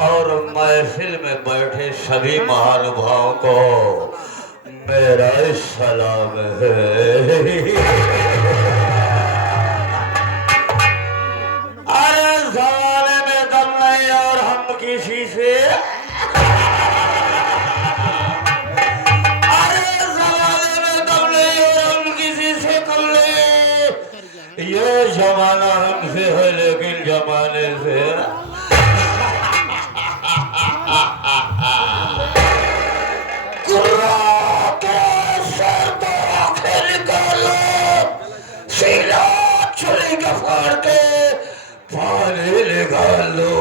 और महफिल में बैठे सभी महानुभावों को मेरा सलाम है। अरे जमाने में दम नहीं और हम किसी से, अरे जमाने में दम नहीं और हम किसी से कम नहीं। ये जमाना हमसे है लेकिन जमाने से फाड़ के पानी निकाल लो।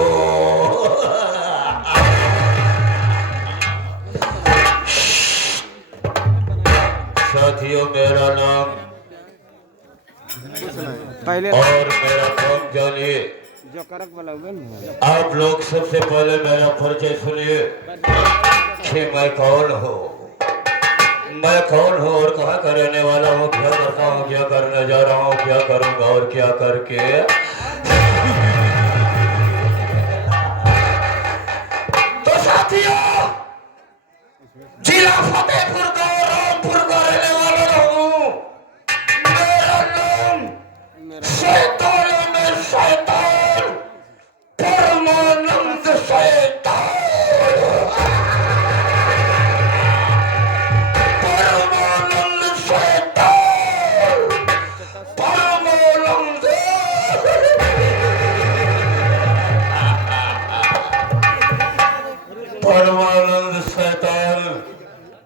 साथियों, मेरा नाम पहले और मेरा काम जानिए। जो करक वाला आप लोग सबसे पहले मेरा परिचय सुनिए कि मैं कौन हूँ, मैं कौन हूँ और कहाँ का रहने वाला हूँ, क्या करता हूँ, क्या करने जा रहा हूँ, क्या करूँगा और क्या करके। तो साथियों, जिला फतेहपुर का रामपुर का रहने वाला हूँ। मेरा नाम शैतान में शैतान, परमानंद शैतान, परमानंद शैतान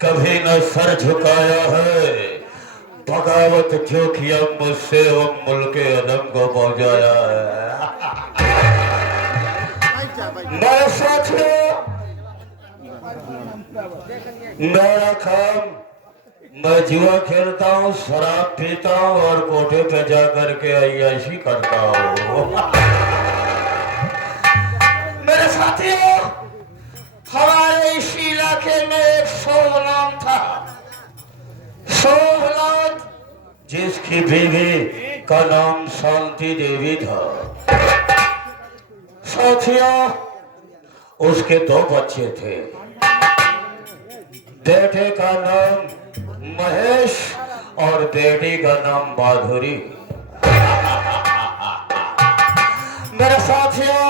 कभी न सर झुकाया है। बगावत जो किया मुझसे वो मुल्के अदम को पहुंचाया है। मैं साथियों, मेरा काम, मैं जुआ खेलता हूँ, शराब पीता हूँ और कोठे पे जाकर के अय्याशी करता हूँ। मेरे साथियों, हमारे इस इलाके में एक सोहनाम था, सोहनाथ, जिसकी बीवी का नाम शांति देवी था। साथियों, उसके 2 बच्चे थे। बेटे का नाम महेश और बेटी का नाम माधुरी। मेरे साथियों,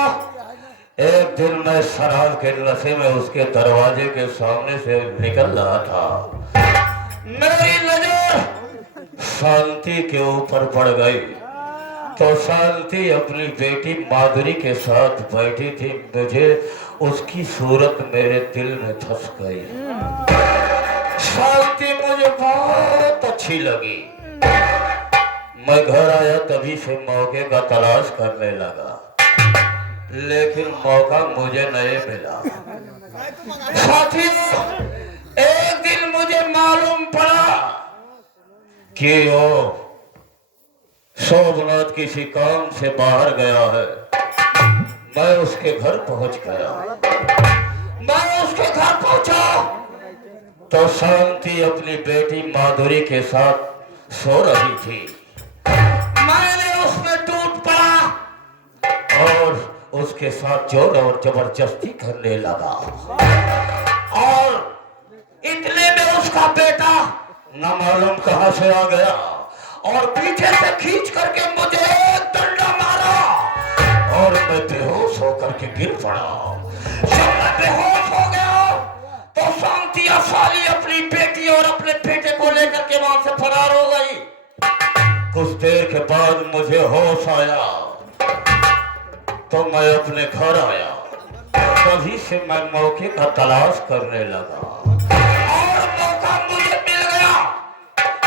एक दिन मैं शराब के नशे में उसके दरवाजे के सामने से निकल रहा था। मेरी नजर शांति के ऊपर पड़ गई तो शांति अपनी बेटी माधुरी के साथ बैठी थी। मुझे उसकी सूरत मेरे दिल में धस गई। शांति मुझे बहुत अच्छी लगी। मैं घर आया तभी से मौके का तलाश करने लगा, लेकिन मौका मुझे नहीं मिला। साथियों, एक दिन मुझे मालूम पड़ा कि वो सोमनाथ किसी काम से बाहर गया है। मैं उसके घर पहुंच गया। मैं उसके घर पहुंचा तो शांति अपनी बेटी माधुरी के साथ सो रही थी। मैंने उसमें टूट पड़ा और उसके साथ जोर और जबरदस्ती करने लगा और इतने में उसका बेटा न मालूम कहां से आ गया और पीछे से खींच करके मुझे एक डंडा मारा और मैं बेहोश होकर के गिर पड़ा। जब मैं बेहोश हो गया तो शांति साली अपनी बेटी और अपने बेटे को लेकर के वहां से फरार हो गई। कुछ देर के बाद मुझे होश आया तो मैं अपने घर आया। तभी से मैं मौके का तलाश करने लगा और मौका मुझे मिल गया।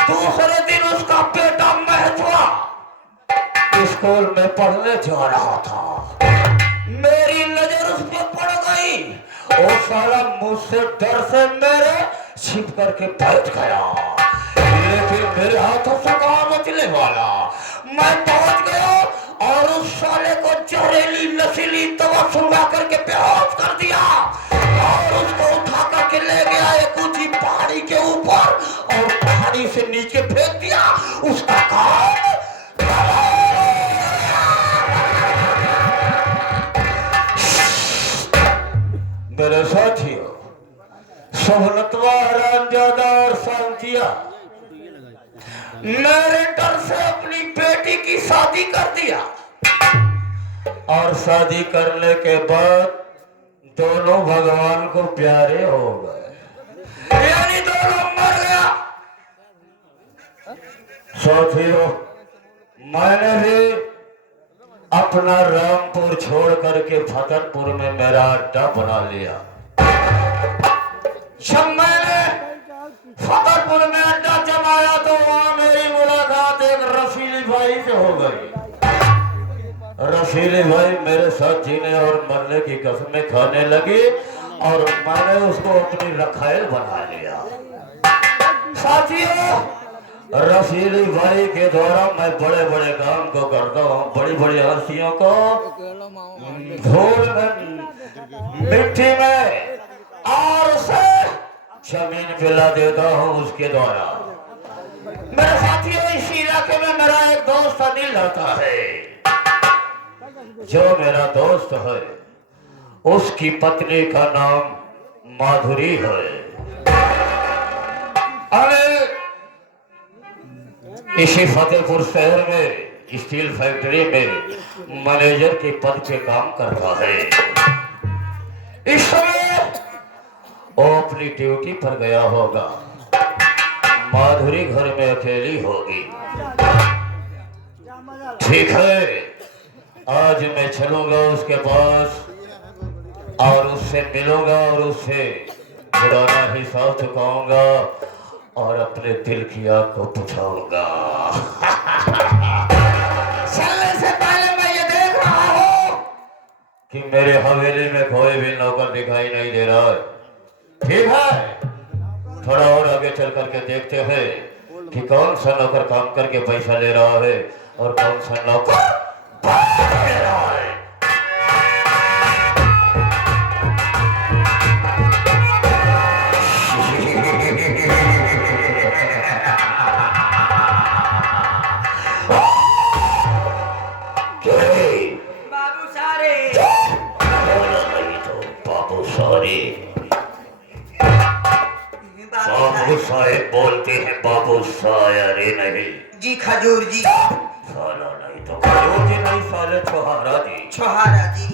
दूसरे दिन उसका बेटा महतवा स्कूल में पढ़ने जा रहा था। मेरी नजर उस पर पड़ गई। वो साला मुझसे डर से मेरे छिप करके बैठ गया, लेकिन मेरे हाथों से कहाँ बचने वाला। मैं पहुंच गया और उस साले को जहरीली नशीली दवा सुंघा करके बेहोश कर दिया और उसको उठा करके ले गया एक ऊंची पहाड़ी के ऊपर और पहाड़ी से नीचे फेंक दिया। उसका काम मेरे साथियों, सोहनतवा हरामजादा और शांतिया मेरे डर से अपनी बेटी की शादी कर दिया और शादी करने के बाद दोनों भगवान को प्यारे हो गए, यानी दोनों मर गया। साथियों, मैंने भी अपना रामपुर छोड़ करके फतेहपुर में मेरा अड्डा बना लिया। जब मैंने फतेहपुर में अड्डा जमाया तो वहां मेरी मुलाकात एक रसीली भाई से हो गई। रसीली भाई मेरे साथ जीने और मरने की कसमें खाने लगी और मैंने उसको अपनी रखायल बना लिया। साथियों, रसीली भाई के द्वारा मैं बड़े बड़े काम को करता हूँ, बड़ी बड़ी हस्तियों को धूल में, मिट्टी में और उसे जमीन पिला देता हूँ उसके द्वारा। मेरे साथियों, इसी इलाके में मेरा एक दोस्त अनिल रहता है। जो मेरा दोस्त है उसकी पत्नी का नाम माधुरी है। अनिल इसी फतेहपुर शहर में स्टील फैक्ट्री में मैनेजर के पद पे काम करता है। इस समय वो अपनी ड्यूटी पर गया होगा, माधुरी घर में अकेली होगी। ठीक है, आज मैं चलूंगा उसके पास और उससे मिलूंगा और उससे पुराना हिसाब चुकाऊंगा और अपने दिल की आग को बुझाऊंगा। चलने से पहले मैं ये देख रहा हूँ कि मेरे हवेली में कोई भी नौकर दिखाई नहीं दे रहा है। ठीक है, थोड़ा और आगे चल करके देखते हैं कि कौन सा नौकर काम करके पैसा ले रहा है और कौन सा नौकर पैसा ले रहा है। बाबू साहेब बोलते हैं, बाबू सायर ही नहीं जी, खजूर जी। साला नहीं तो खजूर जी नहीं, साले छोहारा जी। छोहारा जी।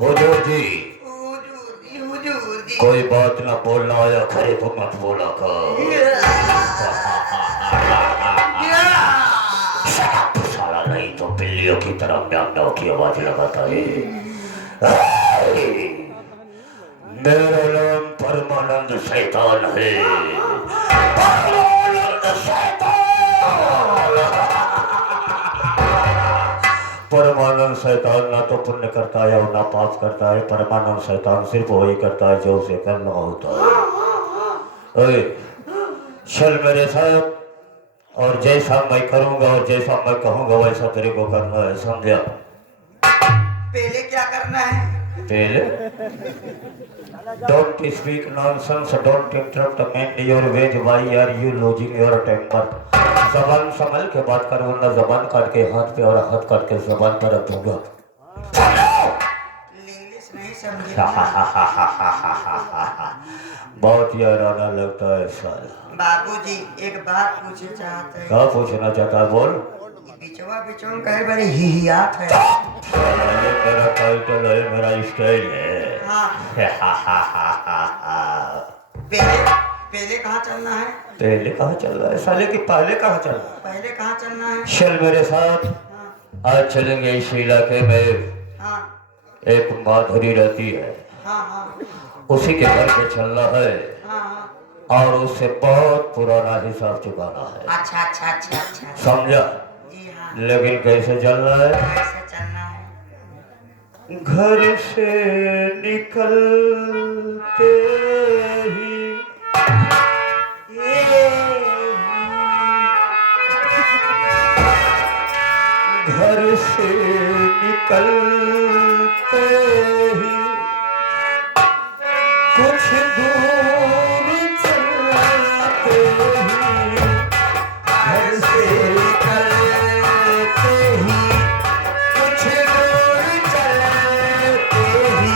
हुजूर जी। हुजूर जी, हुजूर जी। कोई बात ना बोलना आया खरे तो मत बोला कर। साला नहीं तो बिल्लियों की तरह म्याऊ म्याऊ की आवाज लगाता है। मेरा नाम परमानंद शैतान है। परमानंद शैतान। परमानंद शैतान ना तो पुण्य करता है और ना पाप करता है। परमानंद शैतान सिर्फ वही करता है जो उसे करना होता है। ओए, चल मेरे साथ और जैसा मैं करूंगा और जैसा मैं कहूंगा वैसा तेरे को करना है, समझा? पहले क्या करना है? पहले don't speak nonsense, don't interrupt me in your way, why are you losing your temper? जबान संभल के बात कर वरना जबान काट के हाथ पे और हाथ काट के जबान पर रख दूंगा। इंग्लिश नहीं समझे। बहुत याराना लगता है साला। बाबूजी, एक बात पूछे चाहते हैं। क्या पूछना चाहता है? बोल। बिचवा बिचवा कहे बड़े हिहियात है। ये मेरा टाइटल है, मेरा स्टाइल है। हाँ। पहले कहाँ चलना है? पहले कहाँ चल रहा है साले की? पहले कहाँ चल रहा है? पहले कहाँ चलना है? चल मेरे साथ। हाँ। आज चलेंगे इस इलाके में। हाँ। एक माधुरी रहती है। हाँ हाँ। उसी के घर पे चलना है। हाँ हाँ। और उससे बहुत पुराना हिसाब चुकाना है। अच्छा अच्छा अच्छा अच्छा। समझा? जी हाँ। लेकिन कैसे चलना है? कैसे चलना है? घर से निकलते ही घर से निकलते ही कुछ दूर चलते ही घर से निकलते ही कुछ दूर चलते ही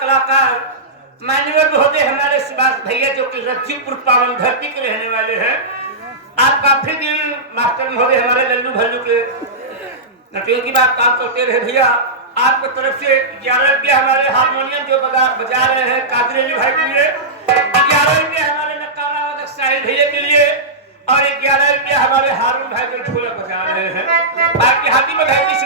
कलाकार मान्यवर महोदय हमारे सुभाष भैया जो कि रज्जूपुर पावन धरती के रहने वाले हैं। आप काफी दिन मास्टर महोदय हमारे लल्लू भल्लू के नटियों की बात काम करते रहे भैया। आपकी तरफ से 11 रुपया हमारे हारमोनियम जो बजा रहे हैं कादरी अली भाई के लिए, 11 रुपया हमारे नकारा वादक साहिल भैया के लिए और 11 रुपया हमारे हारून भाई के ढोलक बजा रहे हैं। आपकी हाथी बधाई की